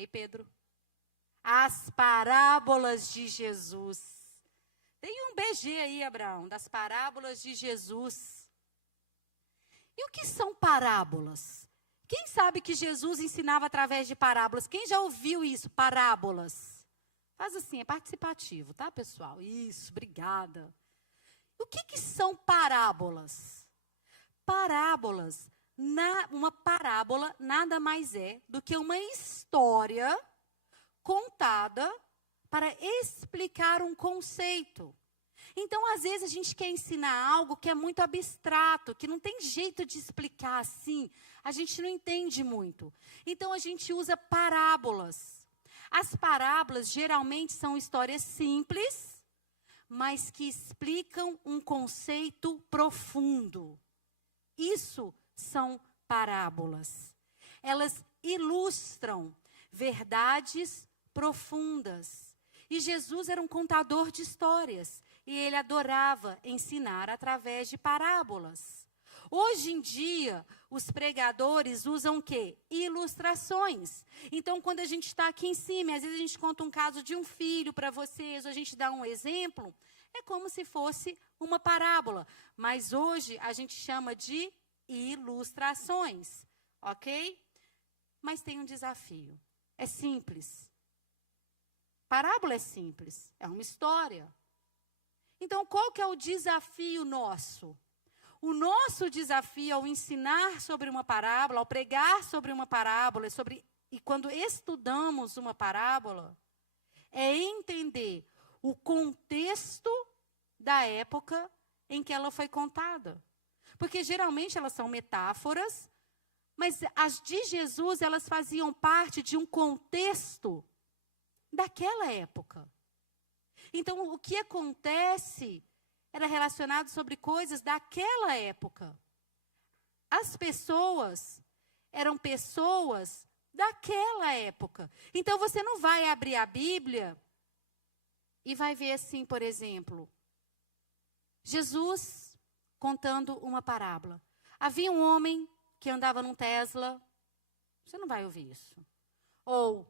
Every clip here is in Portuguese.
Ei, Pedro. As parábolas de Jesus. Tem um BG aí, Abraão, das parábolas de Jesus. E o que são parábolas? Quem sabe que Jesus ensinava através de parábolas? Quem já ouviu isso, parábolas? Faz assim, é participativo, tá, pessoal? Isso, obrigada. O que são parábolas? Parábolas, uma parábola nada mais é do que uma história contada para explicar um conceito. Então, às vezes, a gente quer ensinar algo que é muito abstrato, que não tem jeito de explicar assim. A gente não entende muito. Então, a gente usa parábolas. As parábolas, geralmente, são histórias simples, mas que explicam um conceito profundo. Isso são parábolas. Elas ilustram verdades profundas. E Jesus era um contador de histórias. E ele adorava ensinar através de parábolas. Hoje em dia, os pregadores usam o quê? Ilustrações. Então, quando a gente está aqui em cima, às vezes a gente conta um caso de um filho para vocês, ou a gente dá um exemplo, é como se fosse uma parábola. Mas hoje a gente chama de ilustrações, ok? Mas tem um desafio. É simples. Parábola é simples, é uma história. Então, qual que é o desafio nosso? O nosso desafio ao ensinar sobre uma parábola, ao pregar sobre uma parábola, e quando estudamos uma parábola, é entender o contexto da época em que ela foi contada. Porque geralmente elas são metáforas, mas as de Jesus, elas faziam parte de um contexto daquela época. Então, o que acontece era relacionado sobre coisas daquela época. As pessoas eram pessoas daquela época. Então, você não vai abrir a Bíblia e vai ver assim, por exemplo, Jesus contando uma parábola. Havia um homem que andava num Tesla. Você não vai ouvir isso. Ou,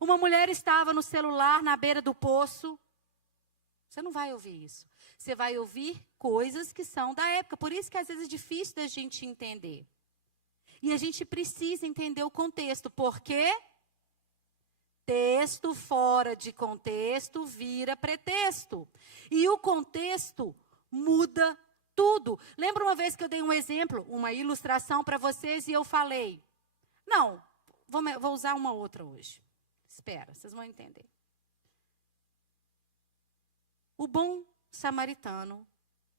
uma mulher estava no celular na beira do poço. Você não vai ouvir isso. Você vai ouvir coisas que são da época. Por isso que às vezes é difícil da gente entender. E a gente precisa entender o contexto. Porque texto fora de contexto vira pretexto. E o contexto muda tudo. Lembra uma vez que eu dei um exemplo, uma ilustração para vocês e eu falei, não, vou usar uma outra hoje. Espera, vocês vão entender. O bom samaritano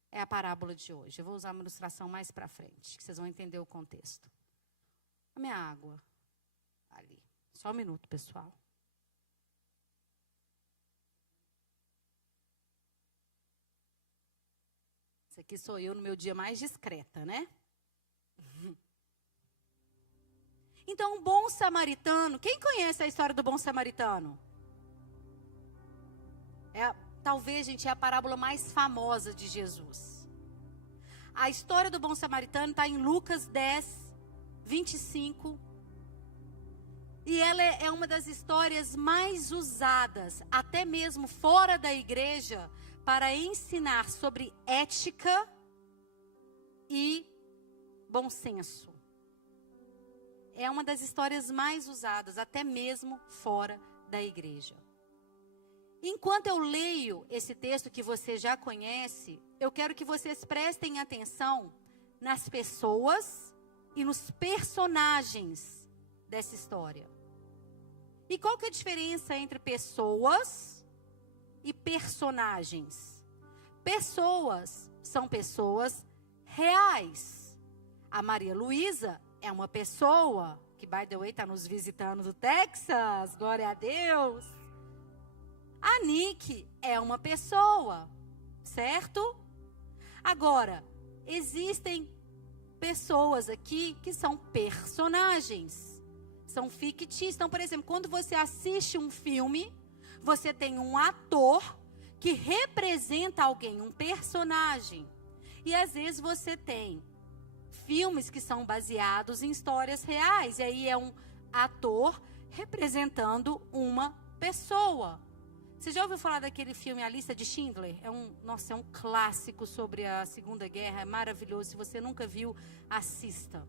é a parábola de hoje. Eu vou usar uma ilustração mais para frente, que vocês vão entender o contexto. A minha água, ali. Só um minuto, pessoal. Esse aqui sou eu no meu dia mais discreta, né? Então, o bom samaritano, quem conhece a história do bom samaritano? Talvez, gente, é a parábola mais famosa de Jesus. A história do bom samaritano está em Lucas 10, 25. E ela é uma das histórias mais usadas, até mesmo fora da igreja, para ensinar sobre ética e bom senso. É uma das histórias mais usadas, até mesmo fora da igreja. Enquanto eu leio esse texto que você já conhece, eu quero que vocês prestem atenção nas pessoas e nos personagens dessa história. E qual que é a diferença entre pessoas e personagens? Pessoas são pessoas reais. A Maria Luísa é uma pessoa que, by the way, está nos visitando do Texas. Glória a Deus. A Nick é uma pessoa, certo? Agora, existem pessoas aqui que são personagens. São fictícios. Então, por exemplo, quando você assiste um filme, você tem um ator que representa alguém, um personagem. E às vezes você tem filmes que são baseados em histórias reais. E aí é um ator representando uma pessoa. Você já ouviu falar daquele filme A Lista de Schindler? É um clássico sobre a Segunda Guerra, é maravilhoso. Se você nunca viu, assista.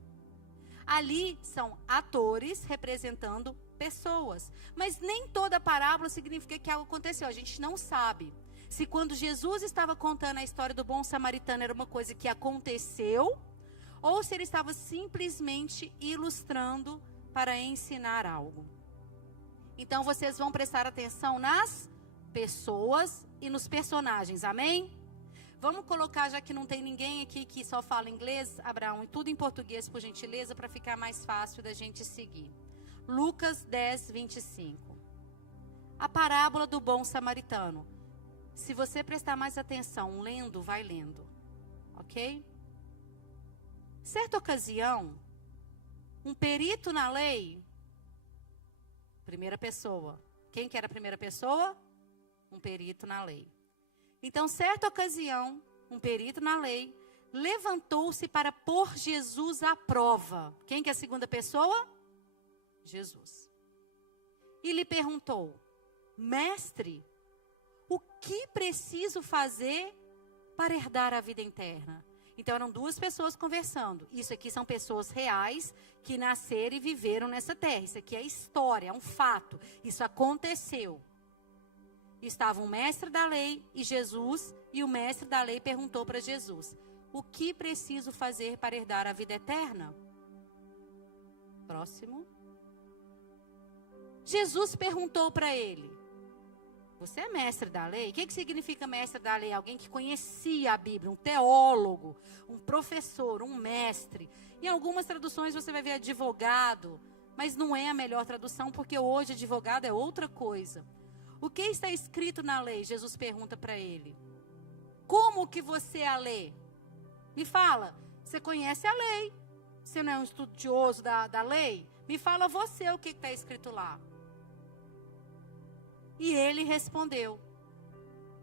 Ali são atores representando pessoas. Mas nem toda parábola significa que algo aconteceu. A gente não sabe se quando Jesus estava contando a história do bom samaritano era uma coisa que aconteceu, ou se ele estava simplesmente ilustrando para ensinar algo. Então vocês vão prestar atenção nas pessoas e nos personagens, amém? Vamos colocar, já que não tem ninguém aqui que só fala inglês, Abraão, e tudo em português, por gentileza, para ficar mais fácil da gente seguir. Lucas 10, 25. A parábola do bom samaritano. Se você prestar mais atenção lendo, vai lendo, ok? Certa ocasião, um perito na lei, primeira pessoa. Quem que era a primeira pessoa? Um perito na lei. Então, certa ocasião, um perito na lei levantou-se para pôr Jesus à prova. Quem que é a segunda pessoa? Jesus. E lhe perguntou: mestre, o que preciso fazer para herdar a vida eterna? Então, eram duas pessoas conversando. Isso aqui são pessoas reais que nasceram e viveram nessa terra. Isso aqui é história, é um fato. Isso aconteceu. Estava um mestre da lei e Jesus, e o mestre da lei perguntou para Jesus: o que preciso fazer para herdar a vida eterna? Próximo. Jesus perguntou para ele: você é mestre da lei? O que significa mestre da lei? Alguém que conhecia a Bíblia, um teólogo, um professor, um mestre. Em algumas traduções você vai ver advogado, mas não é a melhor tradução, porque hoje advogado é outra coisa. O que está escrito na lei? Jesus pergunta para ele. Como que você a lê? Me fala, você conhece a lei? Você não é um estudioso da lei? Me fala você o que está escrito lá. E ele respondeu: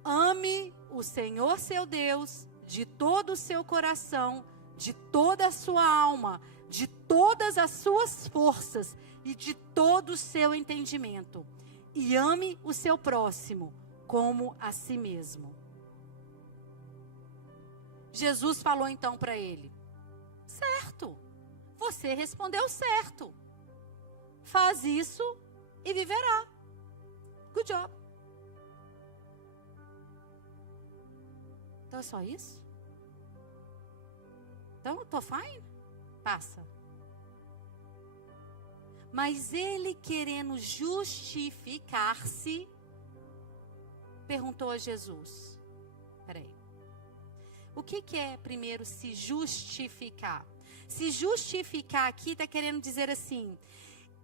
ame o Senhor seu Deus de todo o seu coração, de toda a sua alma, de todas as suas forças e de todo o seu entendimento. E ame o seu próximo como a si mesmo. Jesus falou então para ele: certo, você respondeu certo. Faz isso e viverá. Good job. Então é só isso? Então, tô fine? Passa. Mas ele, querendo justificar-se, perguntou a Jesus: peraí, o que é primeiro se justificar? Se justificar aqui está querendo dizer assim,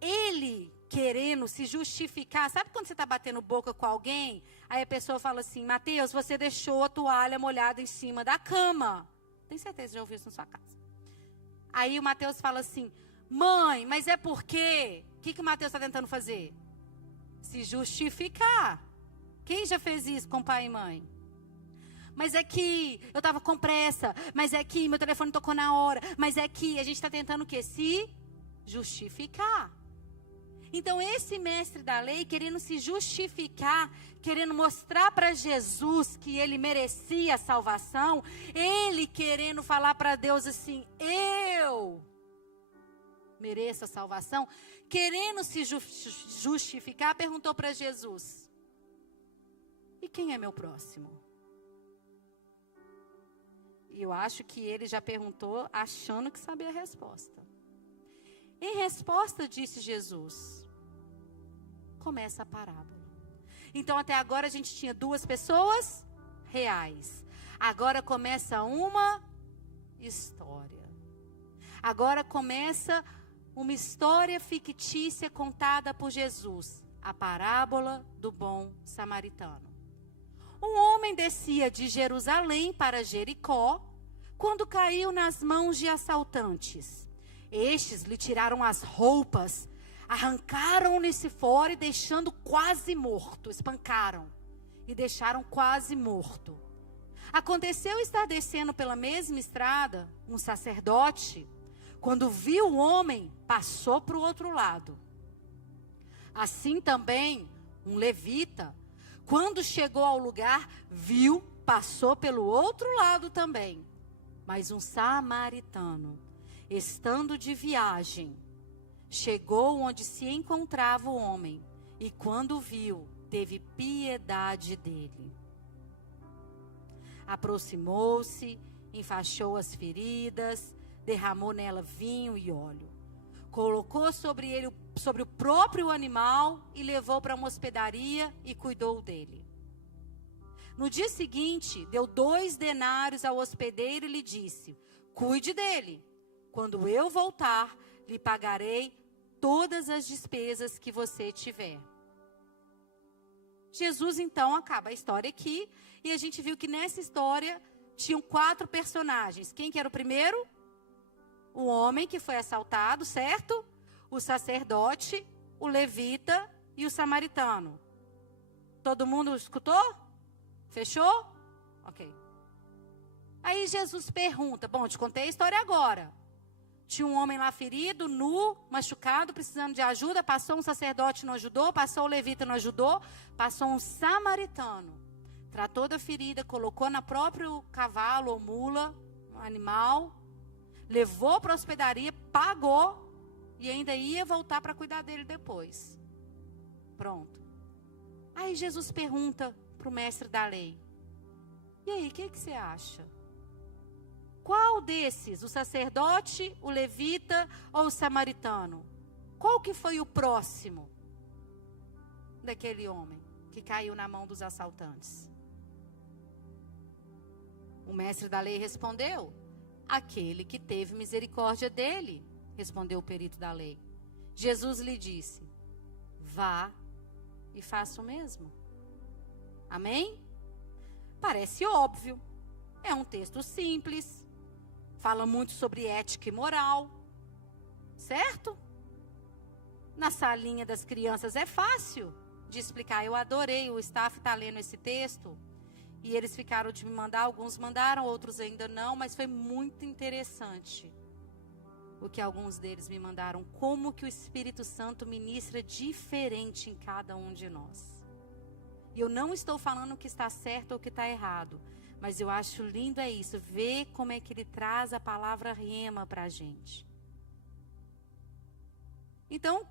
ele querendo se justificar. Sabe quando você está batendo boca com alguém, aí a pessoa fala assim: Mateus, você deixou a toalha molhada em cima da cama. Tem certeza que já ouviu isso na sua casa. Aí o Mateus fala assim: mãe, mas é porque... O que o Mateus está tentando fazer? Se justificar. Quem já fez isso com pai e mãe? Mas é que eu estava com pressa. Mas é que meu telefone tocou na hora. Mas é que a gente está tentando o quê? Se justificar. Então esse mestre da lei, querendo se justificar, querendo mostrar para Jesus que ele merecia a salvação, ele querendo falar para Deus assim: eu mereço a salvação, querendo se justificar, perguntou para Jesus: e quem é meu próximo? E eu acho que ele já perguntou achando que sabia a resposta. Em resposta, disse Jesus: começa a parábola. Então até agora a gente tinha duas pessoas reais. Agora começa uma história. Agora começa uma história fictícia contada por Jesus. A parábola do bom samaritano. Um homem descia de Jerusalém para Jericó quando caiu nas mãos de assaltantes. Estes lhe tiraram as roupas, arrancaram-lhe-se fora e deixando quase morto, espancaram e deixaram quase morto. Aconteceu estar descendo pela mesma estrada um sacerdote, quando viu o homem, passou para o outro lado. Assim também, um levita, quando chegou ao lugar, viu, passou pelo outro lado também. Mas um samaritano, estando de viagem, chegou onde se encontrava o homem, e quando viu, teve piedade dele. Aproximou-se, enfaixou as feridas, derramou nela vinho e óleo. Colocou sobre o próprio animal e levou para uma hospedaria e cuidou dele. No dia seguinte, deu 2 denários ao hospedeiro e lhe disse: cuide dele. Quando eu voltar, lhe pagarei todas as despesas que você tiver. Jesus, então, acaba a história aqui. E a gente viu que nessa história tinham 4 personagens. Quem que era o primeiro? O homem que foi assaltado, certo? O sacerdote, o levita e o samaritano. Todo mundo escutou? Fechou? Ok. Aí Jesus pergunta, bom, te contei a história agora. Tinha um homem lá ferido, nu, machucado, precisando de ajuda. Passou um sacerdote, não ajudou. Passou o levita, não ajudou. Passou um samaritano. Tratou da ferida, colocou na próprio cavalo ou mula, um animal. Levou para a hospedaria, pagou. E ainda ia voltar para cuidar dele depois. Pronto. Aí Jesus pergunta para o mestre da lei. E aí, o que você acha? Qual desses, o sacerdote, o levita ou o samaritano? Qual que foi o próximo daquele homem que caiu na mão dos assaltantes? O mestre da lei respondeu: aquele que teve misericórdia dele, respondeu o perito da lei. Jesus lhe disse: vá e faça o mesmo. Amém? Parece óbvio. É um texto simples. Fala muito sobre ética e moral. Certo? Na salinha das crianças é fácil de explicar. Eu adorei, o staff está lendo esse texto. E eles ficaram de me mandar, alguns mandaram, outros ainda não. Mas foi muito interessante o que alguns deles me mandaram. Como que o Espírito Santo ministra diferente em cada um de nós. E eu não estou falando o que está certo ou o que está errado. Mas eu acho lindo é isso, ver como é que ele traz a palavra rema para a gente. Então,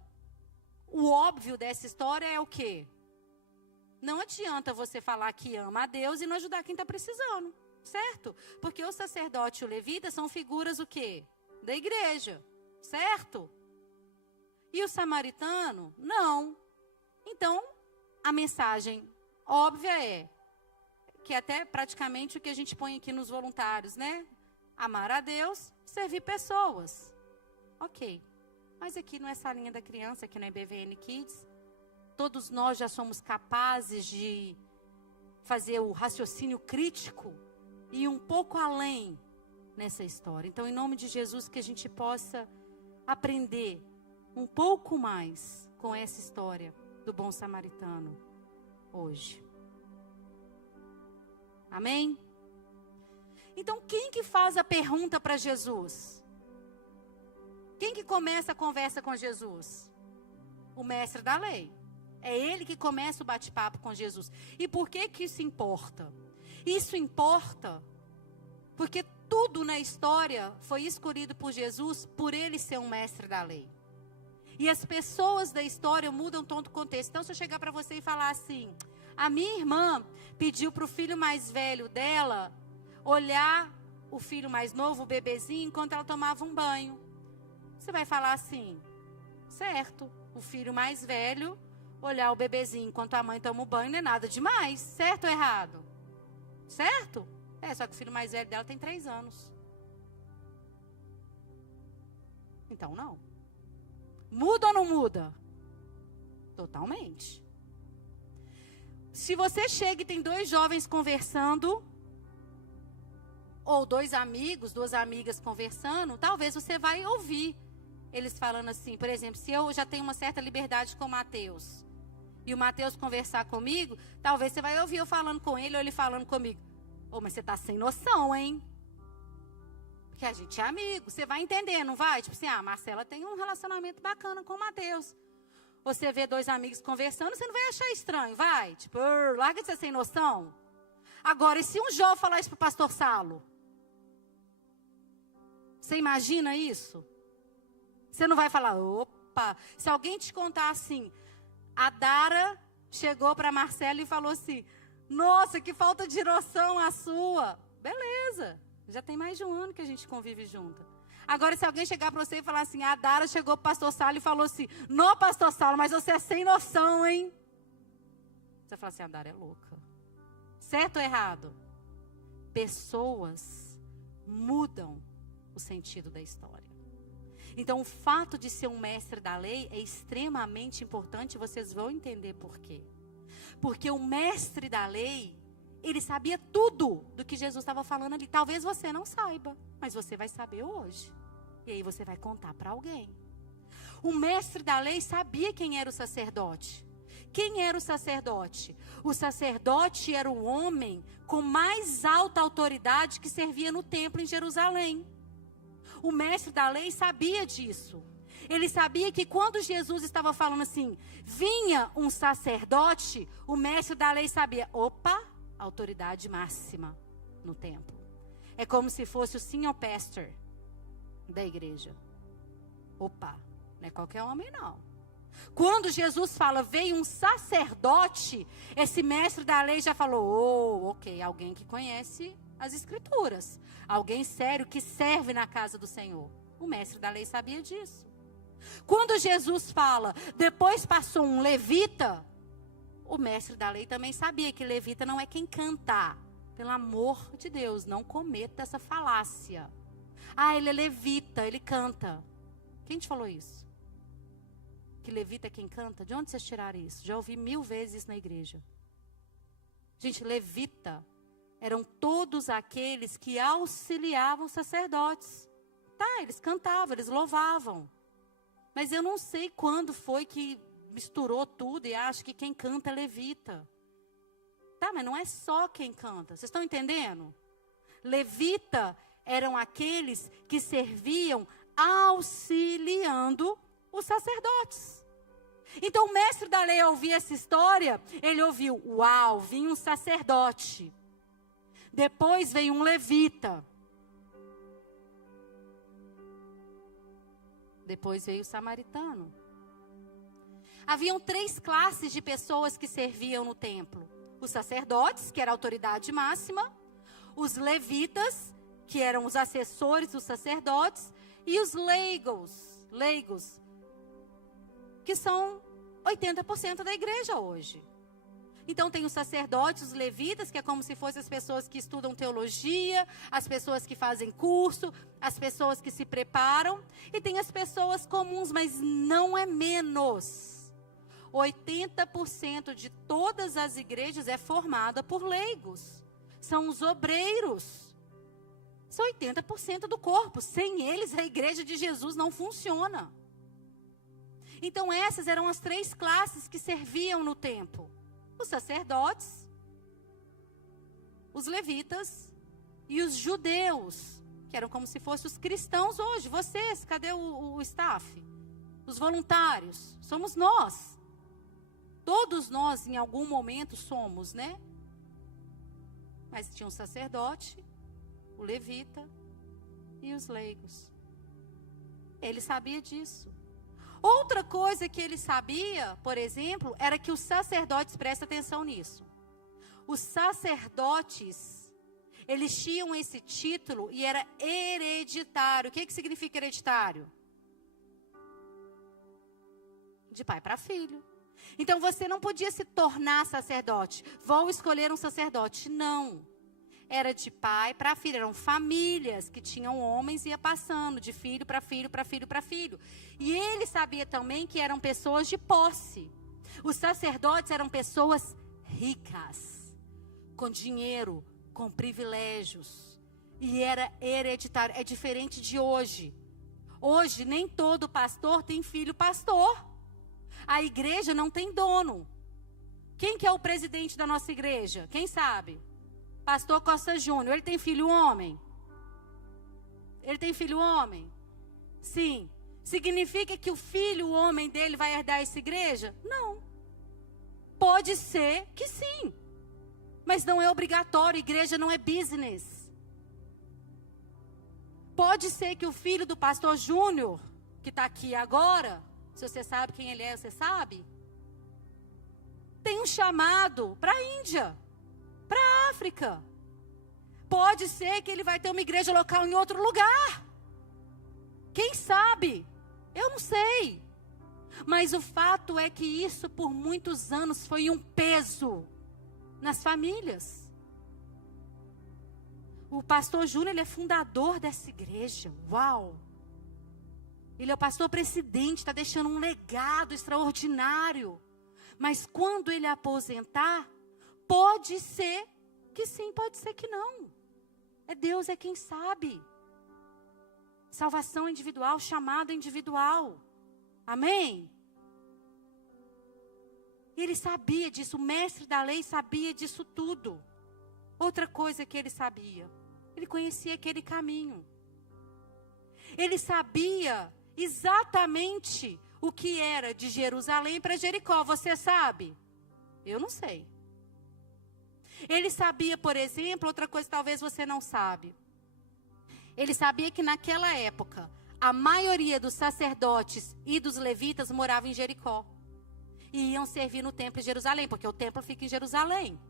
o óbvio dessa história é o quê? Não adianta você falar que ama a Deus e não ajudar quem está precisando, certo? Porque o sacerdote e o levita são figuras o quê? Da igreja, certo? E o samaritano, não. Então, a mensagem óbvia é, que é até praticamente o que a gente põe aqui nos voluntários, né? Amar a Deus, servir pessoas. Ok. Mas aqui não é salinha da criança, aqui não é BVN Kids. Todos nós já somos capazes de fazer o raciocínio crítico e ir um pouco além nessa história. Então, em nome de Jesus, que a gente possa aprender um pouco mais com essa história do bom samaritano hoje. Amém? Então, quem que faz a pergunta para Jesus? Quem que começa a conversa com Jesus? O mestre da lei. É ele que começa o bate-papo com Jesus. E por que que isso importa? Isso importa porque tudo na história foi escolhido por Jesus por ele ser um mestre da lei. E as pessoas da história mudam todo o contexto. Então, se eu chegar para você e falar assim, a minha irmã pediu para o filho mais velho dela olhar o filho mais novo, o bebezinho, enquanto ela tomava um banho. Você vai falar assim, certo, o filho mais velho olhar o bebezinho enquanto a mãe toma o banho não é nada demais, certo ou errado? Certo? É, só que o filho mais velho dela tem 3 anos. Então não. Muda ou não muda? Totalmente. Se você chega e tem 2 jovens conversando, ou 2 amigos, 2 amigas conversando, talvez você vai ouvir eles falando assim, por exemplo, se eu já tenho uma certa liberdade com o Mateus, e o Mateus conversar comigo, talvez você vai ouvir eu falando com ele, ou ele falando comigo. Ô, mas você tá sem noção, hein? Porque a gente é amigo, você vai entender, não vai? Tipo assim, a Marcela tem um relacionamento bacana com o Mateus. Você vê dois amigos conversando, você não vai achar estranho, vai? Tipo, larga de ser sem noção. Agora, e se um jovem falar isso para o pastor Salo? Você imagina isso? Você não vai falar, opa. Se alguém te contar assim, a Dara chegou para Marcela e falou assim, nossa, que falta de noção a sua. Beleza, já tem mais de um ano que a gente convive junto. Agora, se alguém chegar para você e falar assim, a Dara chegou para o pastor Salo e falou assim, não, pastor Salo, mas você é sem noção, hein? Você fala assim, a Dara é louca. Certo ou errado? Pessoas mudam o sentido da história. Então, o fato de ser um mestre da lei é extremamente importante, vocês vão entender por quê. Porque o mestre da lei, ele sabia tudo do que Jesus estava falando ali. Talvez você não saiba, mas você vai saber hoje. E aí você vai contar para alguém. O mestre da lei sabia quem era o sacerdote. Quem era o sacerdote? O sacerdote era o homem com mais alta autoridade que servia no templo em Jerusalém. O mestre da lei sabia disso. Ele sabia que quando Jesus estava falando assim, vinha um sacerdote, o mestre da lei sabia, opa, autoridade máxima no templo. É como se fosse o senior pastor da igreja. Opa, não é qualquer homem não. Quando Jesus fala, veio um sacerdote, esse mestre da lei já falou, ok, alguém que conhece as escrituras. Alguém sério que serve na casa do Senhor. O mestre da lei sabia disso. Quando Jesus fala, depois passou um levita, o mestre da lei também sabia que levita não é quem canta. Pelo amor de Deus, não cometa essa falácia. Ah, ele é levita, ele canta. Quem te falou isso? Que levita é quem canta? De onde vocês tiraram isso? Já ouvi 1000 vezes isso na igreja. Gente, levita eram todos aqueles que auxiliavam os sacerdotes. Tá, eles cantavam, eles louvavam. Mas eu não sei quando foi que misturou tudo e acha que quem canta é levita. Tá, mas não é só quem canta. Vocês estão entendendo? Levita eram aqueles que serviam auxiliando os sacerdotes. Então o mestre da lei, ao ouvir essa história, ele ouviu, uau, vinha um sacerdote. Depois veio um levita. Depois veio o samaritano. Haviam 3 classes de pessoas que serviam no templo. Os sacerdotes, que era a autoridade máxima. Os levitas, que eram os assessores dos sacerdotes. E os leigos, que são 80% da igreja hoje. Então tem os sacerdotes, os levitas, que é como se fossem as pessoas que estudam teologia, as pessoas que fazem curso, as pessoas que se preparam. E tem as pessoas comuns, mas não é menos. 80% de todas as igrejas é formada por leigos. São os obreiros. São 80% do corpo. Sem eles, a igreja de Jesus não funciona. Então essas eram as 3 classes que serviam no templo. Os sacerdotes, os levitas e os judeus, que eram como se fossem os cristãos hoje. Vocês, cadê o staff? Os voluntários, somos nós. Todos nós em algum momento somos, né? Mas tinha um sacerdote, o levita e os leigos. Ele sabia disso. Outra coisa que ele sabia, por exemplo, era que os sacerdotes, presta atenção nisso. Os sacerdotes, eles tinham esse título e era hereditário. O que significa hereditário? De pai para filho. Então você não podia se tornar sacerdote. Vou escolher um sacerdote. Não. Era de pai para filho, eram famílias que tinham homens e ia passando de filho para filho, para filho, para filho. E ele sabia também que eram pessoas de posse. Os sacerdotes eram pessoas ricas, com dinheiro, com privilégios. E era hereditário, é diferente de hoje. Hoje nem todo pastor tem filho pastor. A igreja não tem dono. Quem que é o presidente da nossa igreja? Quem sabe? Pastor Costa Júnior, ele tem filho homem? Ele tem filho homem? Sim. Significa que o filho, o homem dele, vai herdar essa igreja? Não. Pode ser que sim. Mas não é obrigatório, igreja não é business. Pode ser que o filho do pastor Júnior, que está aqui agora, se você sabe quem ele é, você sabe? Tem um chamado para a Índia, para a África. Pode ser que ele vai ter uma igreja local em outro lugar. Quem sabe? Eu não sei. Mas o fato é que isso por muitos anos foi um peso nas famílias. O pastor Júnior, ele é fundador dessa igreja. Uau! Ele é o pastor presidente, está deixando um legado extraordinário. Mas quando ele aposentar, pode ser que sim, pode ser que não. É Deus, é quem sabe. Salvação individual, chamado individual. Amém? Ele sabia disso, o mestre da lei sabia disso tudo. Outra coisa que ele sabia, ele conhecia aquele caminho. Ele sabia exatamente o que era de Jerusalém para Jericó. Você sabe? Eu não sei. Ele sabia, por exemplo, outra coisa que talvez você não sabe. Ele sabia que naquela época, a maioria dos sacerdotes e dos levitas moravam em Jericó. E iam servir no templo de Jerusalém, porque o templo fica em Jerusalém.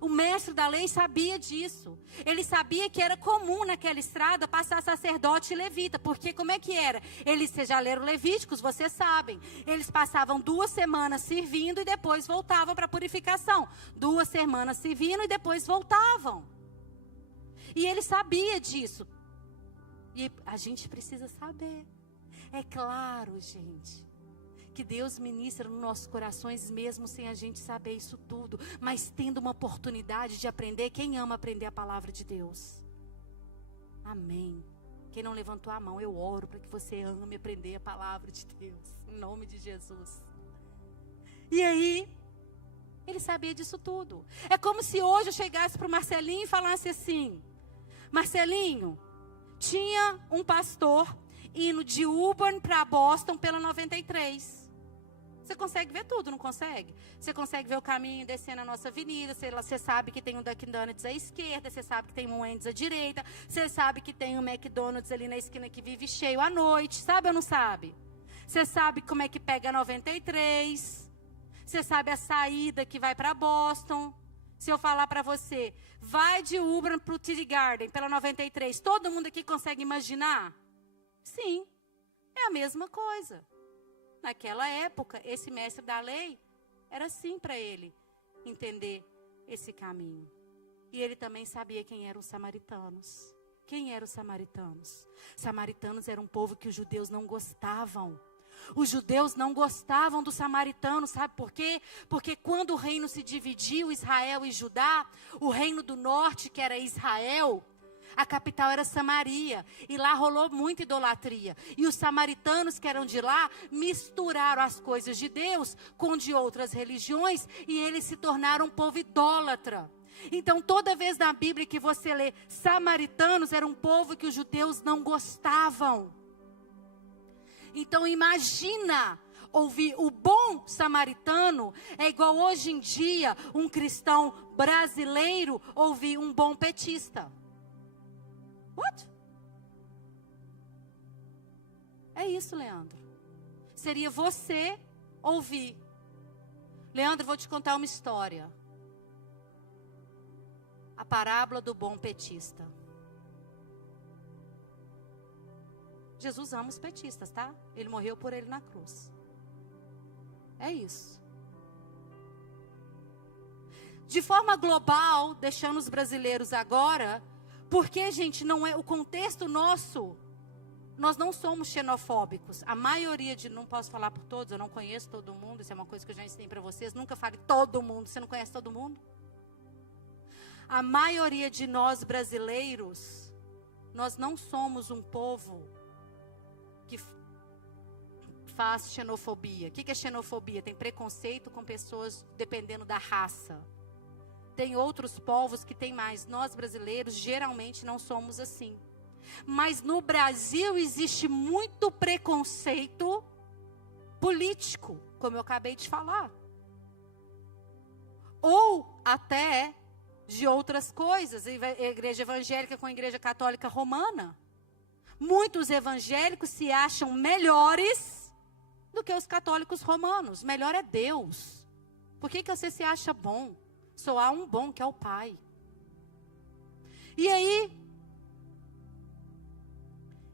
O mestre da lei sabia disso. Ele sabia que era comum naquela estrada passar sacerdote e levita. Porque como é que era? Eles já leram Levíticos, vocês sabem. Eles passavam 2 semanas servindo e depois voltavam para a purificação. 2 semanas servindo e depois voltavam. E ele sabia disso. E a gente precisa saber. É claro, gente, que Deus ministra nos nossos corações mesmo sem a gente saber isso tudo, mas tendo uma oportunidade de aprender. Quem ama aprender a palavra de Deus? Amém. Quem não levantou a mão, eu oro para que você ame aprender a palavra de Deus, em nome de Jesus. E aí, ele sabia disso tudo. É como se hoje eu chegasse para o Marcelinho e falasse assim: Marcelinho, tinha um pastor indo de Auburn para Boston pela 93. Você consegue ver tudo, não consegue? Você consegue ver o caminho descendo a nossa avenida, você sabe que tem um Dunkin' Donuts à esquerda, você sabe que tem um Wendy's à direita, você sabe que tem um McDonald's ali na esquina que vive cheio à noite, sabe ou não sabe? Você sabe como é que pega a 93, você sabe a saída que vai para Boston. Se eu falar para você, vai de Auburn para o TD Garden pela 93, todo mundo aqui consegue imaginar? Sim, é a mesma coisa. Naquela época, esse mestre da lei, era assim para ele entender esse caminho. E ele também sabia quem eram os samaritanos. Quem eram os samaritanos? Samaritanos era um povo que os judeus não gostavam. Os judeus não gostavam dos samaritanos, sabe por quê? Porque quando o reino se dividiu, Israel e Judá, o reino do norte, que era Israel, a capital era Samaria, e lá rolou muita idolatria. E os samaritanos que eram de lá, misturaram as coisas de Deus com de outras religiões, e eles se tornaram um povo idólatra. Então toda vez na Bíblia que você lê samaritanos, era um povo que os judeus não gostavam. Então imagina ouvir o bom samaritano, é igual hoje em dia um cristão brasileiro ouvir um bom petista. What? É isso, Leandro. Seria você ouvir. Leandro, vou te contar uma história. A parábola do bom petista. Jesus ama os petistas, tá? Ele morreu por ele na cruz. É isso. De forma global, deixando os brasileiros agora, porque, gente, não é o contexto nosso. Nós não somos xenofóbicos. A maioria não posso falar por todos, eu não conheço todo mundo, isso é uma coisa que eu já ensinei para vocês. Nunca fale todo mundo, você não conhece todo mundo? A maioria de nós brasileiros, nós não somos um povo que faz xenofobia. O que é xenofobia? Tem preconceito com pessoas dependendo da raça. Tem outros povos que tem mais. Nós brasileiros geralmente não somos assim. Mas no Brasil existe muito preconceito político, como eu acabei de falar. Ou até de outras coisas, igreja evangélica com a igreja católica romana. Muitos evangélicos se acham melhores do que os católicos romanos. Melhor é Deus. Por que você se acha bom? Só há um bom, que é o Pai. E aí,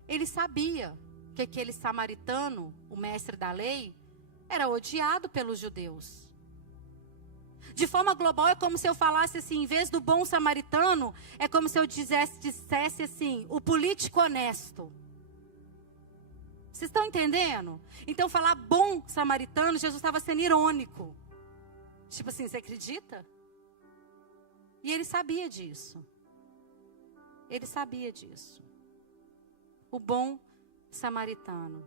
ele sabia que aquele samaritano, o mestre da lei, era odiado pelos judeus. De forma global, é como se eu falasse assim, em vez do bom samaritano, é como se eu dissesse assim, o político honesto. Vocês estão entendendo? Então, falar bom samaritano, Jesus estava sendo irônico. Tipo assim, você acredita? E ele sabia disso. Ele sabia disso. O bom samaritano.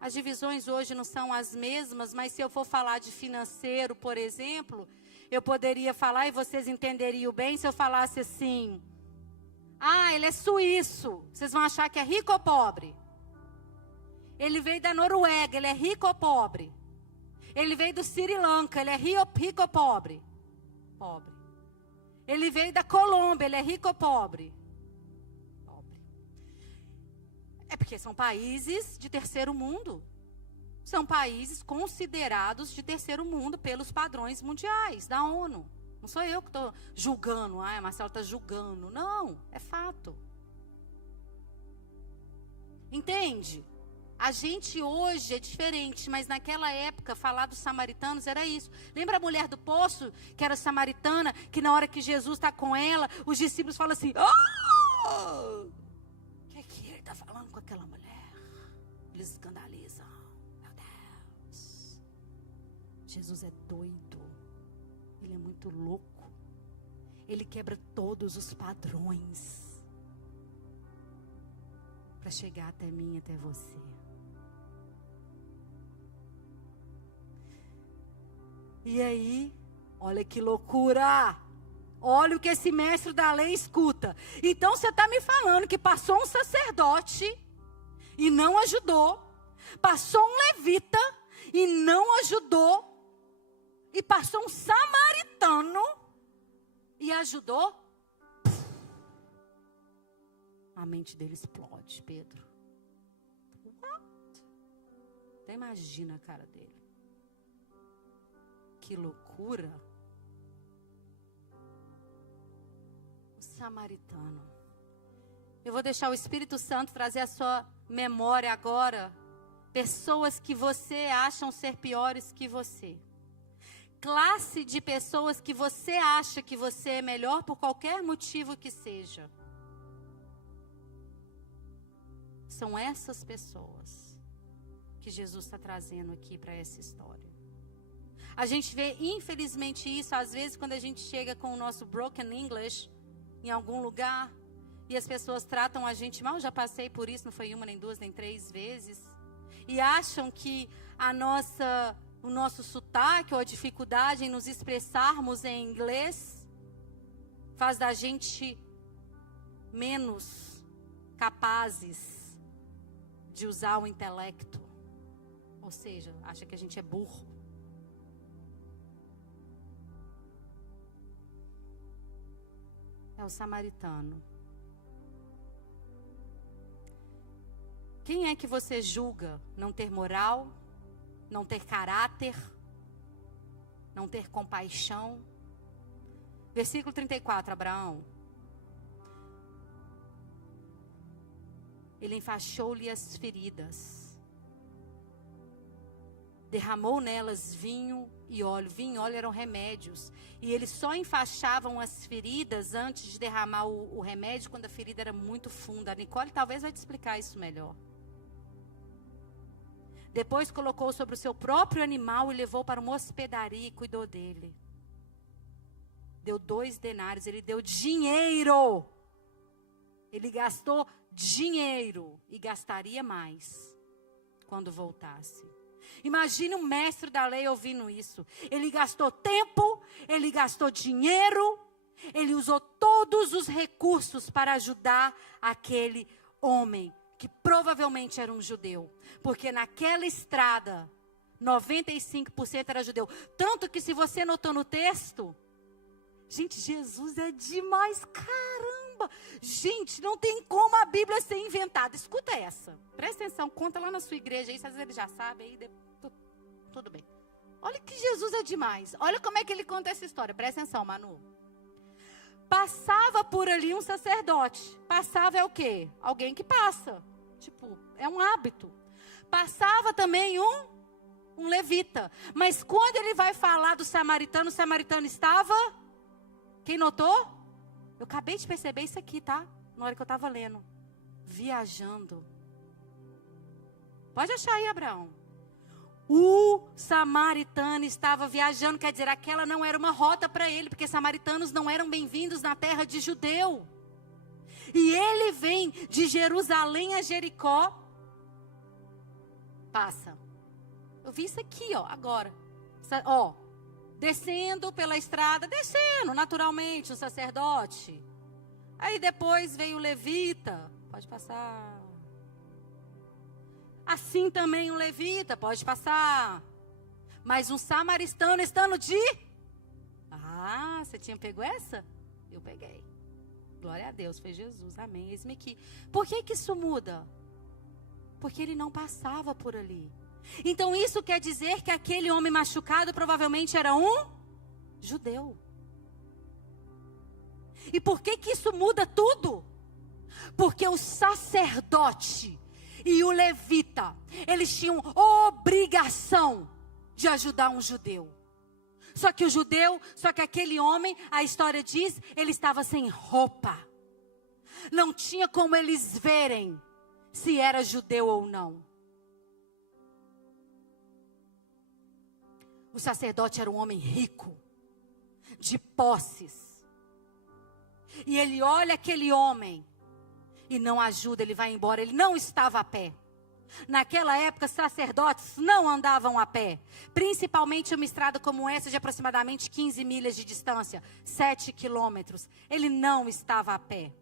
As divisões hoje não são as mesmas, mas se eu for falar de financeiro, por exemplo, eu poderia falar e vocês entenderiam bem se eu falasse assim: ah, ele é suíço. Vocês vão achar que é rico ou pobre? Ele veio da Noruega, ele é rico ou pobre? Ele veio do Sri Lanka, ele é rico ou pobre? Pobre. Ele veio da Colômbia, ele é rico ou pobre? Pobre. É porque são países de terceiro mundo. São países considerados de terceiro mundo pelos padrões mundiais da ONU. Não sou eu que estou julgando. Ah, a Marcela está julgando. Não, é fato. Entende? A gente hoje é diferente, mas naquela época, falar dos samaritanos era isso. Lembra a mulher do poço, que era samaritana, que na hora que Jesus está com ela, os discípulos falam assim: oh! O que ele está falando com aquela mulher? Eles escandalizam. Meu Deus. Jesus é doido. Ele é muito louco. Ele quebra todos os padrões para chegar até mim e até você. E aí, olha que loucura. Olha o que esse mestre da lei escuta. Então você está me falando que passou um sacerdote e não ajudou. Passou um levita e não ajudou. E passou um samaritano e ajudou. A mente dele explode, Pedro. What? Até imagina a cara dele. Que loucura. O samaritano. Eu vou deixar o Espírito Santo trazer a sua memória agora. Pessoas que você acham ser piores que você. Classe de pessoas que você acha que você é melhor por qualquer motivo que seja. São essas pessoas que Jesus está trazendo aqui para essa história. A gente vê, infelizmente, isso às vezes quando a gente chega com o nosso broken English em algum lugar e as pessoas tratam a gente mal. Eu já passei por isso, não foi uma, nem duas, nem três vezes. E acham que o nosso sotaque ou a dificuldade em nos expressarmos em inglês faz da gente menos capazes de usar o intelecto. Ou seja, acha que a gente é burro. É o samaritano. Quem é que você julga não ter moral, não ter caráter, não ter compaixão? Versículo 34, Abraão. Ele enfaixou-lhe as feridas, derramou nelas vinho e óleo. Vinho e óleo eram remédios. E eles só enfaixavam as feridas antes de derramar o remédio quando a ferida era muito funda. A Nicole talvez vai te explicar isso melhor. Depois colocou sobre o seu próprio animal e levou para uma hospedaria e cuidou dele. Deu 2 denários, ele deu dinheiro. Ele gastou dinheiro e gastaria mais quando voltasse. Imagine um mestre da lei ouvindo isso. Ele gastou tempo, ele gastou dinheiro, Ele usou todos os recursos para ajudar aquele homem, que provavelmente era um judeu. Porque naquela estrada, 95% era judeu. Tanto que, se você notou no texto, gente, Jesus é demais, caramba! Gente, não tem como a Bíblia ser inventada. Escuta essa, presta atenção, conta lá na sua igreja, aí, às vezes ele já sabe, aí tudo bem. Olha que Jesus é demais, olha como é que ele conta essa história, presta atenção, Manu. Passava por ali um sacerdote. Passava é o quê? Alguém que passa. Tipo, é um hábito. Passava também um levita. Mas quando ele vai falar do samaritano, o samaritano estava... Quem notou? Eu acabei de perceber isso aqui, tá? Na hora que eu estava lendo. Viajando. Pode achar aí, Abraão. O samaritano estava viajando, quer dizer, aquela não era uma rota para ele, porque samaritanos não eram bem-vindos na terra de judeu. E ele vem de Jerusalém a Jericó. Passa. Eu vi isso aqui, ó, agora. Ó, descendo pela estrada, descendo naturalmente o sacerdote. Aí depois veio o levita. Pode passar. Assim também um levita, pode passar. Mas um samaritano estando de... Ah, você tinha pego essa? Eu peguei. Glória a Deus, foi Jesus, amém. Eis-me aqui. Por que isso muda? Porque ele não passava por ali. Então isso quer dizer que aquele homem machucado provavelmente era um judeu. E por que isso muda tudo? Porque o sacerdote e o levita, eles tinham obrigação de ajudar um judeu. Só que aquele homem, a história diz, ele estava sem roupa. Não tinha como eles verem se era judeu ou não. O sacerdote era um homem rico, de posses. E ele olha aquele homem e não ajuda, ele vai embora. Ele não estava a pé. Naquela época, sacerdotes não andavam a pé. Principalmente uma estrada como essa, de aproximadamente 15 milhas de distância, 7 quilômetros. Ele não estava a pé.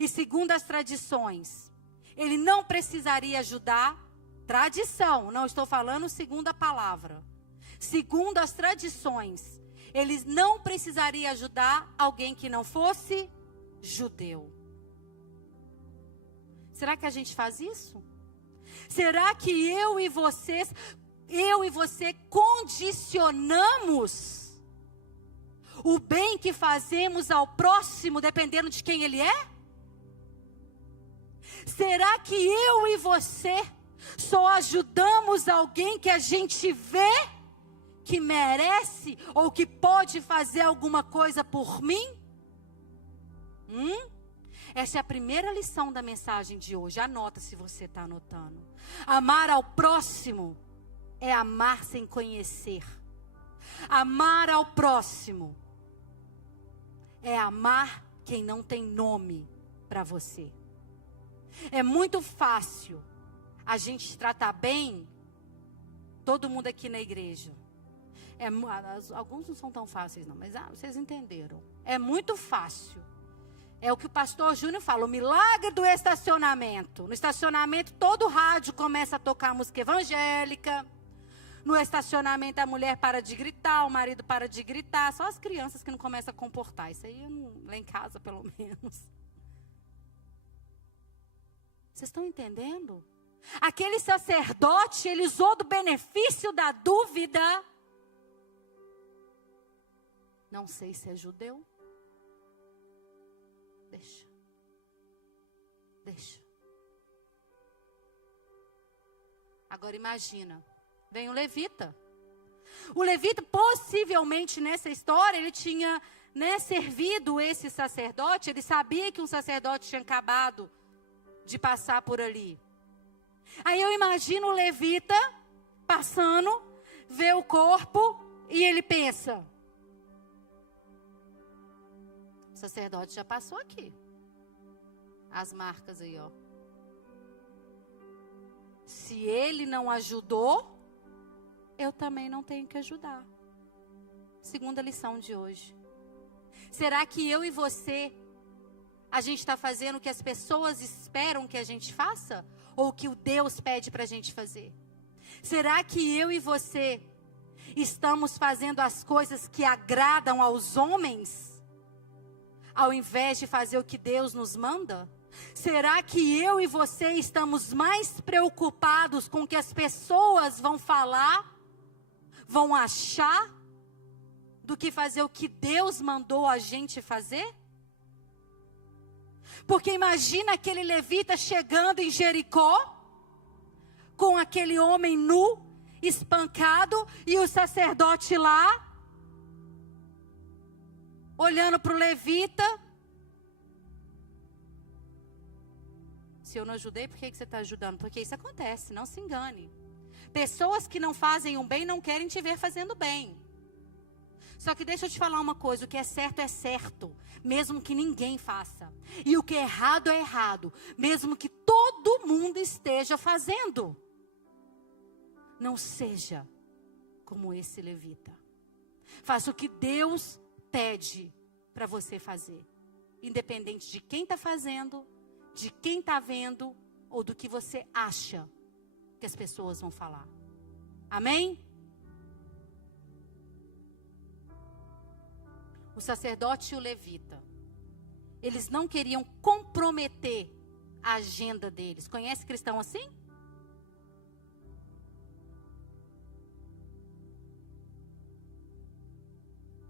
E segundo as tradições, ele não precisaria ajudar. Tradição, não estou falando segundo a palavra. Segundo as tradições, ele não precisaria ajudar alguém que não fosse judeu. Será que a gente faz isso? Será que eu e você condicionamos o bem que fazemos ao próximo dependendo de quem ele é? Será que eu e você só ajudamos alguém que a gente vê que merece ou que pode fazer alguma coisa por mim? Essa é a primeira lição da mensagem de hoje. Anota se você está anotando. Amar ao próximo é amar sem conhecer. Amar ao próximo é amar quem não tem nome para você. É muito fácil a gente tratar bem todo mundo aqui na igreja. Alguns não são tão fáceis não, mas vocês entenderam. É muito fácil. É o que o pastor Júnior fala, o milagre do estacionamento. No estacionamento, todo rádio começa a tocar música evangélica. No estacionamento, a mulher para de gritar, o marido para de gritar. Só as crianças que não começam a comportar. Isso aí, lá em casa, pelo menos. Vocês estão entendendo? Aquele sacerdote, ele usou do benefício da dúvida. Não sei se é judeu. Deixa. Agora imagina, vem o levita. O levita, possivelmente nessa história, ele tinha servido esse sacerdote. Ele sabia que um sacerdote tinha acabado de passar por ali. Aí eu imagino o levita passando, vê o corpo e ele pensa: o sacerdote já passou aqui. As marcas aí, ó. Se ele não ajudou, eu também não tenho que ajudar. Segunda lição de hoje. Será que eu e você, a gente está fazendo o que as pessoas esperam que a gente faça? Ou o que o Deus pede para a gente fazer? Será que eu e você estamos fazendo as coisas que agradam aos homens, ao invés de fazer o que Deus nos manda? Será que eu e você estamos mais preocupados com o que as pessoas vão falar, vão achar, do que fazer o que Deus mandou a gente fazer? Porque imagina aquele levita chegando em Jericó, com aquele homem nu, espancado, e o sacerdote lá, olhando para o levita. Se eu não ajudei, por que você está ajudando? Porque isso acontece, não se engane. Pessoas que não fazem o bem não querem te ver fazendo bem. Só que deixa eu te falar uma coisa, o que é certo, mesmo que ninguém faça. E o que é errado, mesmo que todo mundo esteja fazendo. Não seja como esse levita. Faça o que Deus pede para você fazer. Independente de quem está fazendo, de quem está vendo, ou do que você acha que as pessoas vão falar. Amém? O sacerdote e o levita, eles não queriam comprometer a agenda deles. Conhece cristão assim?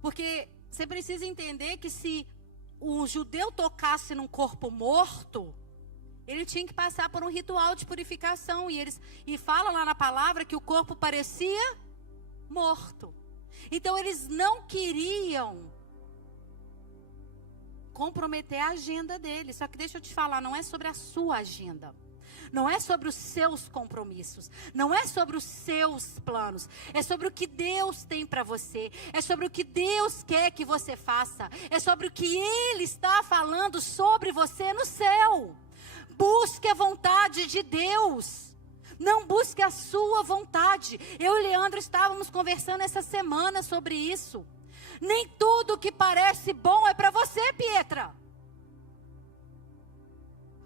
Porque você precisa entender que se o judeu tocasse num corpo morto, ele tinha que passar por um ritual de purificação. E fala lá na palavra que o corpo parecia morto. Então eles não queriam comprometer a agenda deles. Só que deixa eu te falar, não é sobre a sua agenda. Não é sobre os seus compromissos. Não é sobre os seus planos. É sobre o que Deus tem para você. É sobre o que Deus quer que você faça. É sobre o que Ele está falando sobre você no céu. Busque a vontade de Deus. Não busque a sua vontade. Eu e Leandro estávamos conversando essa semana sobre isso. Nem tudo que parece bom é para você, Pietra.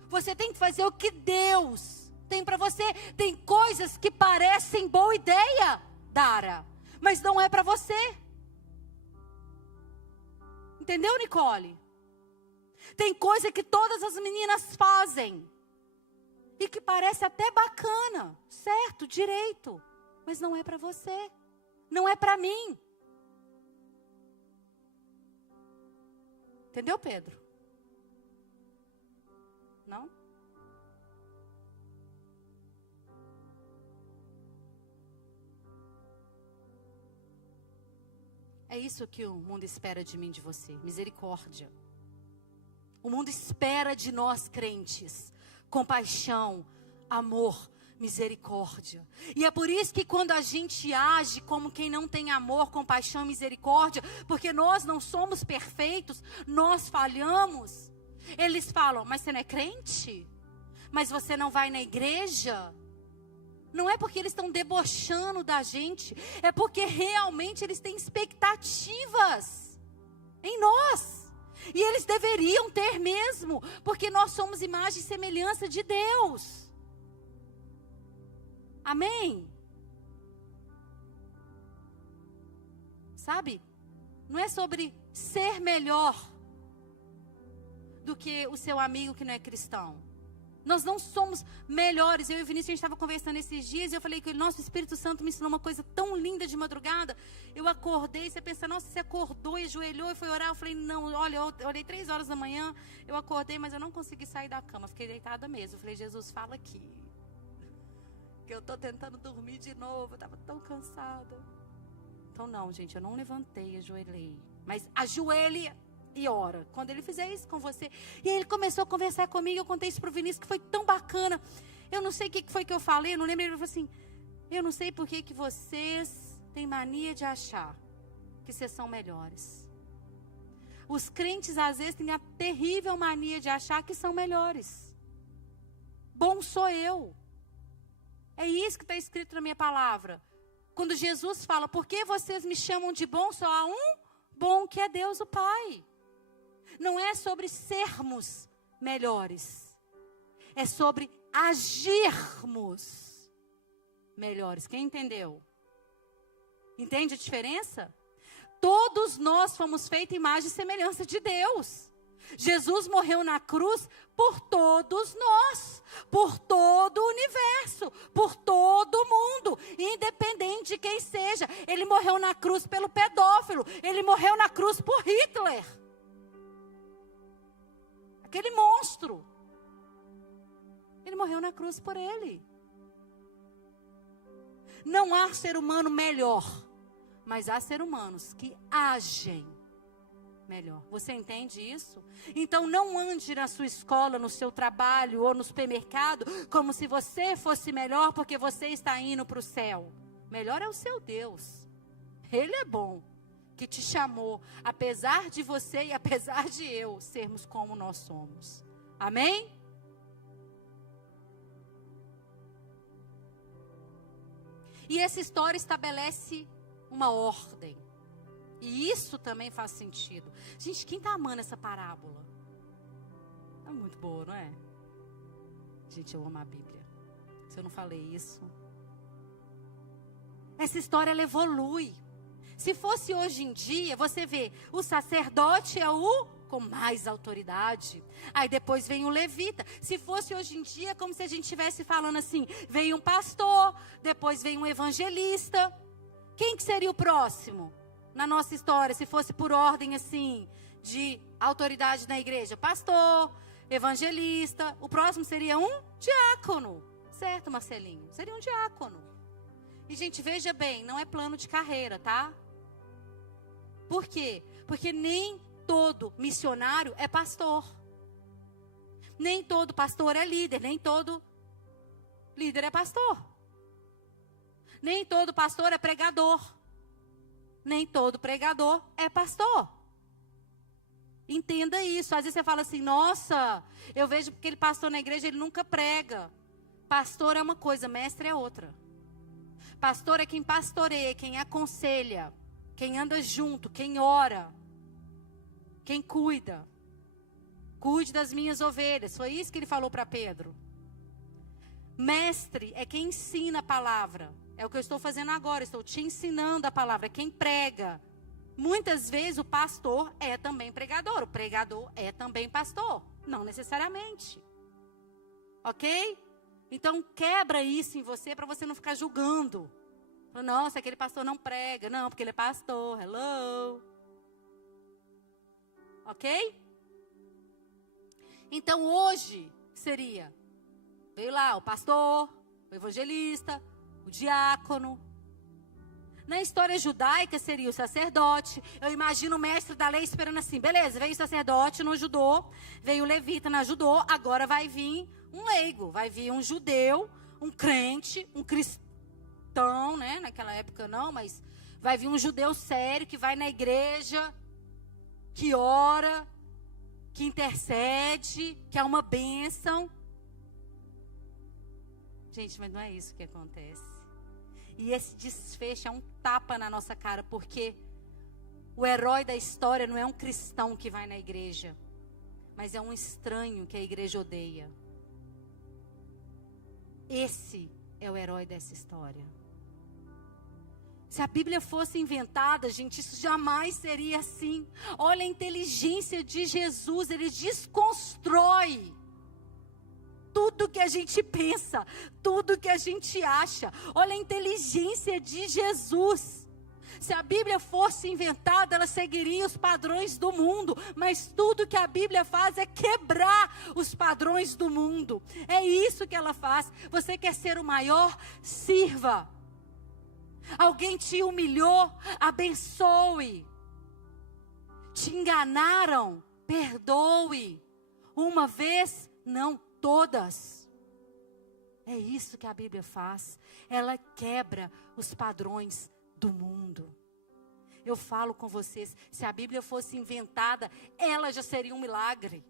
Você tem que fazer o que Deus tem para você. Tem coisas que parecem boa ideia, Dara, mas não é para você. Entendeu, Nicole? Tem coisa que todas as meninas fazem e que parece até bacana, certo, direito, mas não é para você, não é para mim. Entendeu, Pedro? Não? É isso que o mundo espera de mim, de você. Misericórdia. O mundo espera de nós crentes compaixão, amor, misericórdia. E é por isso que quando a gente age como quem não tem amor, compaixão e misericórdia, porque nós não somos perfeitos, nós falhamos. Eles falam, mas você não é crente? Mas você não vai na igreja? Não é porque eles estão debochando da gente, é porque realmente eles têm expectativas em nós. E eles deveriam ter mesmo, porque nós somos imagem e semelhança de Deus. Amém? Sabe? Não é sobre ser melhor do que o seu amigo que não é cristão. Nós não somos melhores. Eu e o Vinícius, a gente estava conversando esses dias, e eu falei que o nosso Espírito Santo me ensinou uma coisa tão linda de madrugada. Eu acordei, você pensa, nossa, você acordou e ajoelhou e foi orar. Eu falei, não, olha, eu orei 3 horas da manhã, eu acordei, mas eu não consegui sair da cama, fiquei deitada mesmo. Eu falei, Jesus, fala aqui, que eu estou tentando dormir de novo, eu estava tão cansada. Então não, gente, eu não levantei, ajoelhei, mas ajoelhe e ora. Quando ele fizer isso com você. E aí ele começou a conversar comigo. Eu contei isso pro Vinícius, que foi tão bacana. Eu não sei o que foi que eu falei. Eu não lembro. Ele falou assim, eu não sei por que vocês têm mania de achar que vocês são melhores. Os crentes às vezes têm a terrível mania de achar que são melhores. Bom sou eu. É isso que está escrito na minha palavra. Quando Jesus fala, por que vocês me chamam de bom? Só há um bom que é Deus o Pai. Não é sobre sermos melhores. É sobre agirmos melhores. Quem entendeu? Entende a diferença? Todos nós fomos feitos imagem e semelhança de Deus. Jesus morreu na cruz por todos nós, por todo o universo, por todo o mundo, independente de quem seja. Ele morreu na cruz pelo pedófilo, ele morreu na cruz por Hitler. Aquele monstro. Ele morreu na cruz por ele. Não há ser humano melhor, mas há seres humanos que agem melhor. Você entende isso? Então não ande na sua escola, no seu trabalho ou no supermercado como se você fosse melhor porque você está indo para o céu. Melhor é o seu Deus. Ele é bom, que te chamou, apesar de você e apesar de eu sermos como nós somos. Amém? E essa história estabelece uma ordem. E isso também faz sentido. Gente, quem está amando essa parábola? É muito boa, não é? Gente, eu amo a Bíblia. Se eu não falei isso. Essa história, ela evolui. Se fosse hoje em dia, você vê, o sacerdote é o com mais autoridade. Aí depois vem o levita. Se fosse hoje em dia, como se a gente estivesse falando assim, vem um pastor, depois vem um evangelista. Quem que seria o próximo? Na nossa história, se fosse por ordem assim, de autoridade na igreja, pastor, evangelista, o próximo seria um diácono, certo, Marcelinho? Seria um diácono. E gente, veja bem, não é plano de carreira, tá? Por quê? Porque nem todo missionário é pastor. Nem todo pastor é líder, nem todo líder é pastor. Nem todo pastor é pregador. Nem todo pregador é pastor. Entenda isso. Às vezes você fala assim, nossa, eu vejo que aquele pastor na igreja, ele nunca prega. Pastor é uma coisa, mestre é outra. Pastor é quem pastoreia, quem aconselha, quem anda junto, quem ora, quem cuida. Cuide das minhas ovelhas. Foi isso que ele falou para Pedro. Mestre é quem ensina a palavra. É o que eu estou fazendo agora, estou te ensinando a palavra, quem prega. Muitas vezes o pastor é também pregador, o pregador é também pastor. Não necessariamente. Ok? Então quebra isso em você para você não ficar julgando. Nossa, aquele pastor não prega. Não, porque ele é pastor. Hello. Ok? Então hoje seria, veio lá o pastor, o evangelista, o diácono. Na história judaica seria o sacerdote. Eu imagino o mestre da lei esperando assim, beleza, veio o sacerdote, não ajudou. Veio o levita, não ajudou. Agora vai vir um leigo, vai vir um judeu, um crente, um cristão, né? Naquela época não, mas vai vir um judeu sério que vai na igreja, que ora, que intercede, que é uma bênção. Gente, mas não é isso que acontece. E esse desfecho é um tapa na nossa cara, porque o herói da história não é um cristão que vai na igreja, mas é um estranho que a igreja odeia. Esse é o herói dessa história. Se a Bíblia fosse inventada, gente, isso jamais seria assim. Olha a inteligência de Jesus, ele desconstrói tudo que a gente pensa, tudo que a gente acha. Olha a inteligência de Jesus. Se a Bíblia fosse inventada, ela seguiria os padrões do mundo. Mas tudo que a Bíblia faz é quebrar os padrões do mundo. É isso que ela faz. Você quer ser o maior? Sirva. Alguém te humilhou? Abençoe. Te enganaram? Perdoe. Uma vez, não todas. É isso que a Bíblia faz. Ela quebra os padrões do mundo. Eu falo com vocês, se a Bíblia fosse inventada, ela já seria um milagre.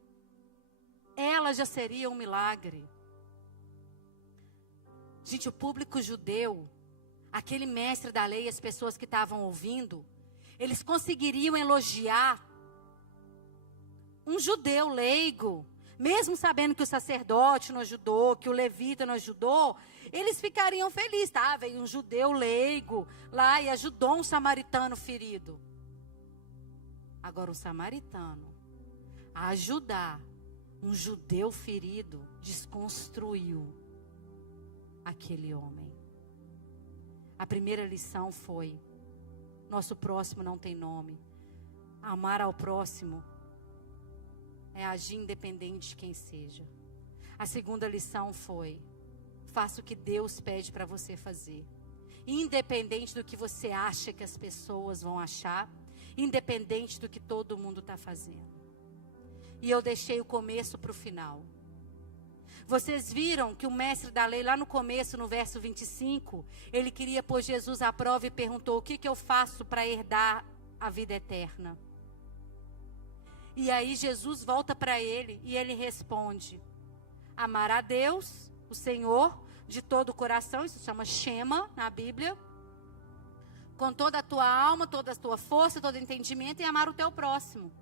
Ela já seria um milagre. Gente, o público judeu, aquele mestre da lei, as pessoas que estavam ouvindo, eles conseguiriam elogiar um judeu leigo, mesmo sabendo que o sacerdote não ajudou, que o levita não ajudou, eles ficariam felizes, tá? Veio um judeu leigo lá e ajudou um samaritano ferido. Agora, um samaritano a ajudar um judeu ferido desconstruiu aquele homem. A primeira lição foi: nosso próximo não tem nome. Amar ao próximo é agir independente de quem seja. A segunda lição foi: faça o que Deus pede para você fazer, independente do que você acha que as pessoas vão achar, independente do que todo mundo está fazendo. E eu deixei o começo para o final. Vocês viram que o mestre da lei, lá no começo, no verso 25, ele queria pôr Jesus à prova e perguntou: o que eu faço para herdar a vida eterna? E aí Jesus volta para ele e ele responde: amar a Deus, o Senhor, de todo o coração, isso se chama Shema na Bíblia, com toda a tua alma, toda a tua força, todo o entendimento, e amar o teu próximo.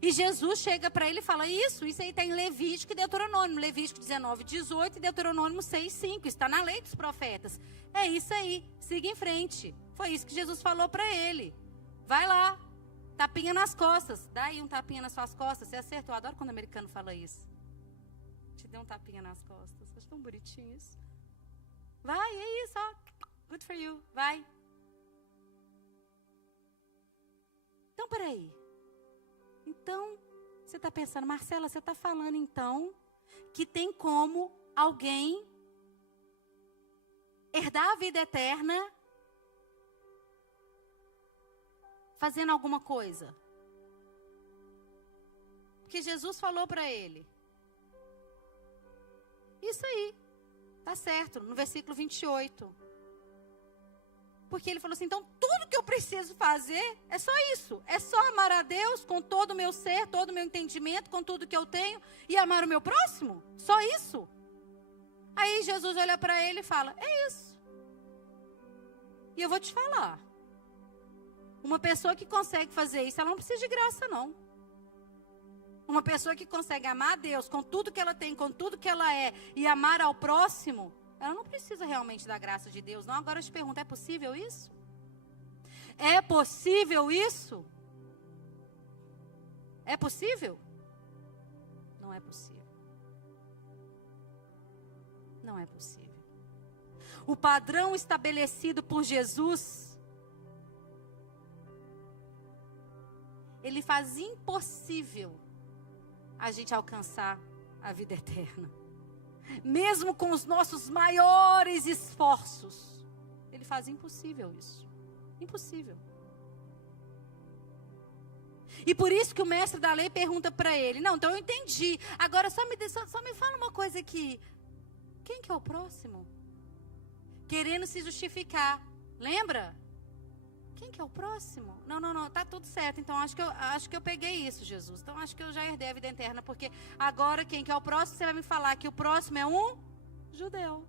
E Jesus chega para ele e fala: isso aí está em Levítico e Deuteronômio, Levítico 19, 18 e Deuteronômio 6, 5, está na lei dos profetas. É isso aí, siga em frente. Foi isso que Jesus falou para ele. Vai lá, tapinha nas costas, dá aí um tapinha nas suas costas, você acertou. Eu adoro quando o americano fala isso. Te deu um tapinha nas costas, acho tão bonitinho isso. Vai, é isso, ó, good for you, vai. Então, peraí. Então, você está pensando: Marcela, você está falando então que tem como alguém herdar a vida eterna fazendo alguma coisa? Porque Jesus falou para ele. Isso aí, tá certo, no versículo 28. Porque ele falou assim: então tudo que eu preciso fazer é só isso. É só amar a Deus com todo o meu ser, todo o meu entendimento, com tudo que eu tenho, e amar o meu próximo? Só isso? Aí Jesus olha para ele e fala: é isso. E eu vou te falar. Uma pessoa que consegue fazer isso, ela não precisa de graça, não. Uma pessoa que consegue amar a Deus com tudo que ela tem, com tudo que ela é, e amar ao próximo, ela não precisa realmente da graça de Deus, não. Agora eu te pergunto: é possível isso? É possível isso? É possível? Não é possível. Não é possível. O padrão estabelecido por Jesus, ele faz impossível a gente alcançar a vida eterna. Mesmo com os nossos maiores esforços, ele faz impossível isso. Impossível. E por isso que o mestre da lei pergunta para ele: não, então eu entendi. Agora só me fala uma coisa aqui. Quem que é o próximo? Querendo se justificar. Lembra? Quem que é o próximo? Não, tá tudo certo. Então acho que eu peguei isso, Jesus. Então acho que eu já herdei a vida eterna, porque agora quem que é o próximo? Você vai me falar que o próximo é um judeu.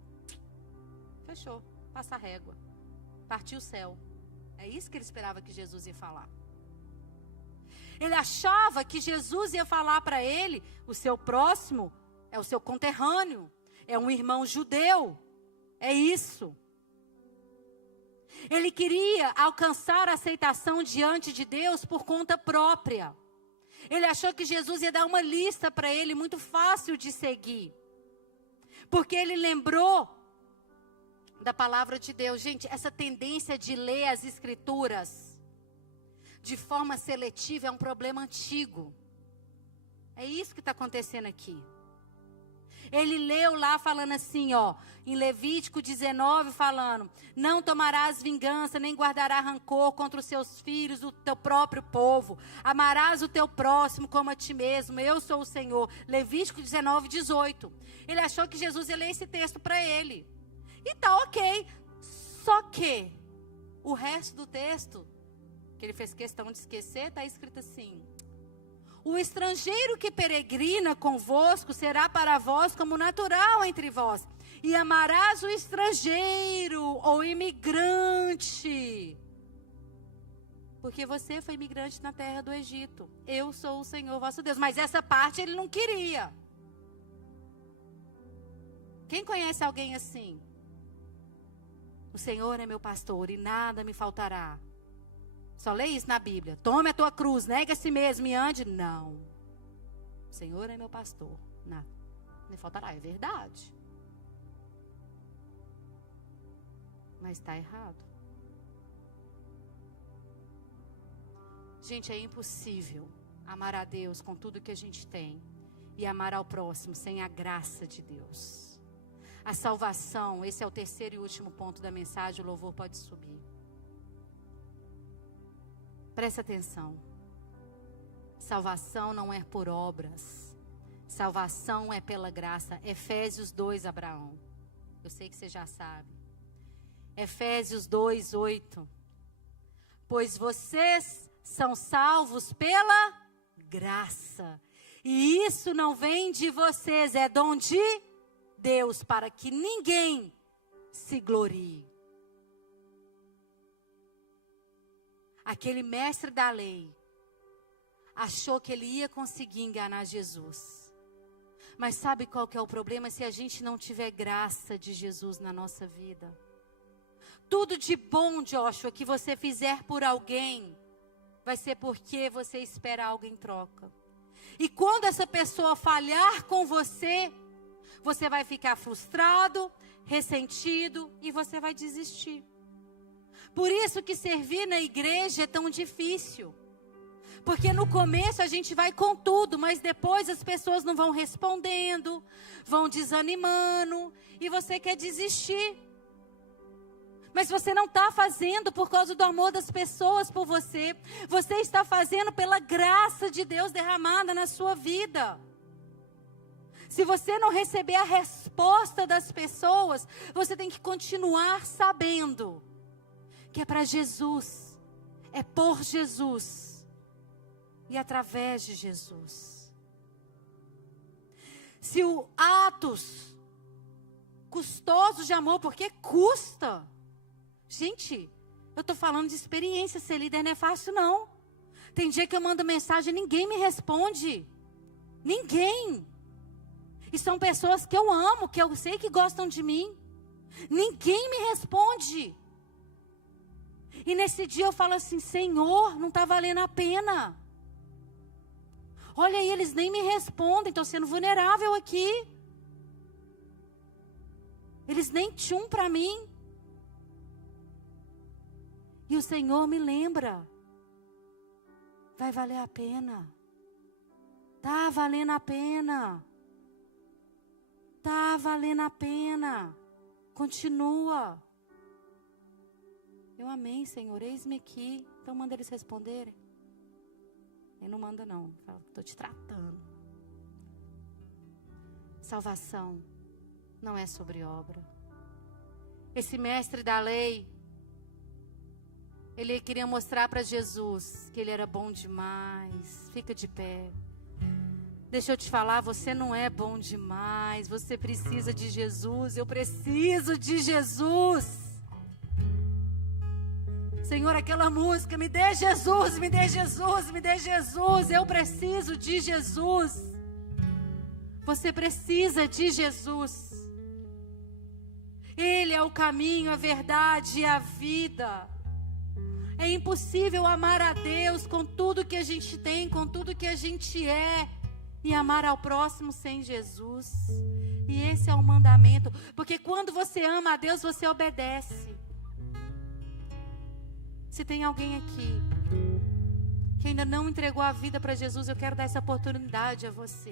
Fechou. Passa a régua. Partiu o céu. É isso que ele esperava que Jesus ia falar. Ele achava que Jesus ia falar para ele: o seu próximo é o seu conterrâneo, é um irmão judeu. É isso. Ele queria alcançar a aceitação diante de Deus por conta própria. Ele achou que Jesus ia dar uma lista para ele muito fácil de seguir. Porque ele lembrou da palavra de Deus. Gente, essa tendência de ler as escrituras de forma seletiva é um problema antigo. É isso que está acontecendo aqui. Ele leu lá falando assim, ó, em Levítico 19, falando: não tomarás vingança, nem guardarás rancor contra os seus filhos, o teu próprio povo. Amarás o teu próximo como a ti mesmo, eu sou o Senhor. Levítico 19, 18. Ele achou que Jesus ia ler esse texto para ele. E tá ok. Só que o resto do texto, que ele fez questão de esquecer, está escrito assim: o estrangeiro que peregrina convosco será para vós como natural entre vós. E amarás o estrangeiro ou imigrante, porque você foi imigrante na terra do Egito. Eu sou o Senhor vosso Deus. Mas essa parte ele não queria. Quem conhece alguém assim? O Senhor é meu pastor e nada me faltará. Só lê isso na Bíblia. Tome a tua cruz, nega a si mesmo e ande. Não. O Senhor é meu pastor. Nada me faltará. É verdade. Mas está errado. Gente, é impossível amar a Deus com tudo que a gente tem e amar ao próximo sem a graça de Deus. A salvação, esse é o terceiro e último ponto da mensagem, o louvor pode subir. Presta atenção. Salvação não é por obras. Salvação é pela graça. Efésios 2, Abraão. Eu sei que você já sabe. Efésios 2, 8. Pois vocês são salvos pela graça. E isso não vem de vocês, é dom de Deus, para que ninguém se glorie. Aquele mestre da lei achou que ele ia conseguir enganar Jesus. Mas sabe qual que é o problema? Se a gente não tiver graça de Jesus na nossa vida. Tudo de bom, Joshua, que você fizer por alguém, vai ser porque você espera algo em troca. E quando essa pessoa falhar com você, você vai ficar frustrado, ressentido e você vai desistir. Por isso que servir na igreja é tão difícil. Porque no começo a gente vai com tudo, mas depois as pessoas não vão respondendo, vão desanimando e você quer desistir. Mas você não está fazendo por causa do amor das pessoas por você. Você está fazendo pela graça de Deus derramada na sua vida. Se você não receber a resposta das pessoas, você tem que continuar sabendo que é para Jesus, é por Jesus e através de Jesus. Se o atos custosos de amor, porque custa. Gente, eu estou falando de experiência, ser líder não é fácil não. Tem dia que eu mando mensagem e ninguém me responde. Ninguém. E são pessoas que eu amo, que eu sei que gostam de mim. Ninguém me responde. E nesse dia eu falo assim, Senhor, não está valendo a pena. Olha aí, eles nem me respondem, estou sendo vulnerável aqui. Eles nem tchum para mim. E o Senhor me lembra. Vai valer a pena. Tá valendo a pena. Tá valendo a pena. Continua. Eu amei, Senhor, eis-me aqui. Então manda eles responderem. Ele não manda não. Estou te tratando. Salvação não é sobre obra. Esse mestre da lei, ele queria mostrar para Jesus que ele era bom demais. Fica de pé. Deixa eu te falar, você não é bom demais. Você precisa de Jesus. Eu preciso de Jesus. Senhor, aquela música, me dê Jesus, me dê Jesus, me dê Jesus. Eu preciso de Jesus. Você precisa de Jesus. Ele é o caminho, a verdade e a vida. É impossível amar a Deus com tudo que a gente tem, com tudo que a gente é, e amar ao próximo sem Jesus. E esse é o mandamento, porque quando você ama a Deus, você obedece. Se tem alguém aqui que ainda não entregou a vida para Jesus, eu quero dar essa oportunidade a você.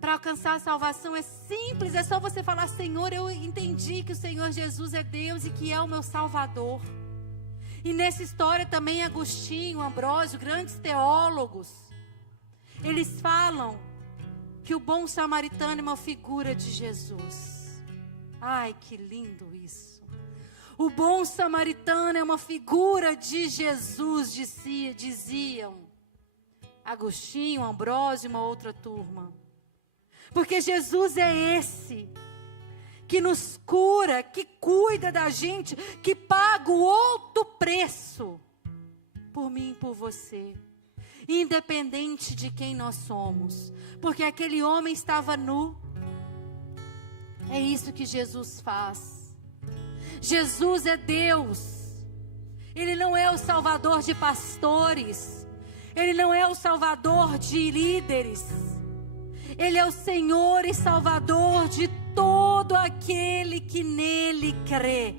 Para alcançar a salvação é simples, é só você falar, Senhor, eu entendi que o Senhor Jesus é Deus e que é o meu Salvador. E nessa história também Agostinho, Ambrósio, grandes teólogos, eles falam que o bom samaritano é uma figura de Jesus. Ai, que lindo isso. O bom samaritano é uma figura de Jesus, diziam Agostinho, Ambrósio e uma outra turma. Porque Jesus é esse que nos cura, que cuida da gente, que paga o alto preço por mim e por você. Independente de quem nós somos. Porque aquele homem estava nu. É isso que Jesus faz. Jesus é Deus. Ele não é o salvador de pastores. Ele não é o salvador de líderes. Ele é o Senhor e Salvador de todo aquele que nele crê.